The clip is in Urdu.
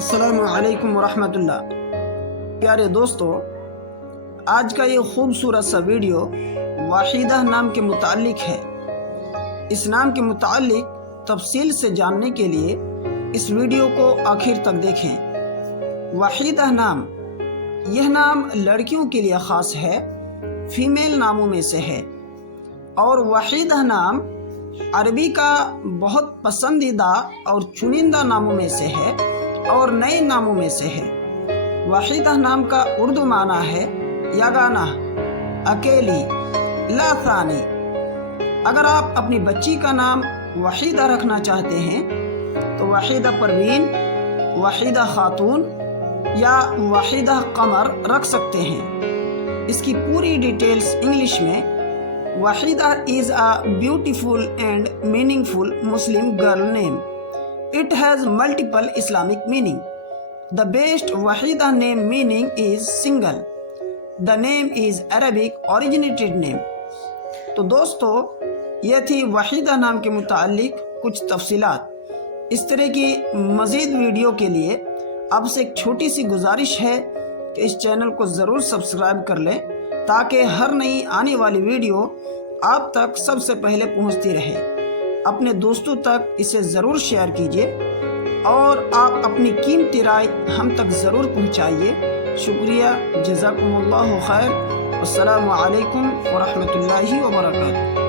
السلام علیکم ورحمۃ اللہ۔ پیارے دوستو، آج کا یہ خوبصورت سا ویڈیو واحدہ نام کے متعلق ہے۔ اس نام کے متعلق تفصیل سے جاننے کے لیے اس ویڈیو کو آخر تک دیکھیں۔ واحدہ نام، یہ نام لڑکیوں کے لیے خاص ہے، فیمیل ناموں میں سے ہے، اور واحدہ نام عربی کا بہت پسندیدہ اور چنندہ ناموں میں سے ہے اور نئے ناموں میں سے ہے۔ واحدہ نام کا اردو معنی ہے یگانہ، اکیلی، لا ثانی۔ اگر آپ اپنی بچی کا نام وحیدہ رکھنا چاہتے ہیں تو وحیدہ پروین، وحیدہ خاتون یا وحیدہ قمر رکھ سکتے ہیں۔ اس کی پوری ڈیٹیلز انگلش میں: Waheeda is a beautiful and meaningful Muslim girl name. It has multiple Islamic meaning. The best Wahida name meaning is single. The name is Arabic originated name. تو دوستو، یہ تھی وحیدہ نام کے متعلق کچھ تفصیلات۔ اس طرح کی مزید ویڈیو کے لیے آپ سے ایک چھوٹی سی گزارش ہے کہ اس چینل کو ضرور سبسکرائب کر لیں تاکہ ہر نئی آنے والی ویڈیو آپ تک سب سے پہلے پہنچتی رہے۔ اپنے دوستوں تک اسے ضرور شیئر کیجیے اور آپ اپنی قیمتی رائے ہم تک ضرور پہنچائیے۔ شکریہ، جزاکم اللہ خیر، السلام علیکم ورحمۃ اللہ وبرکاتہ۔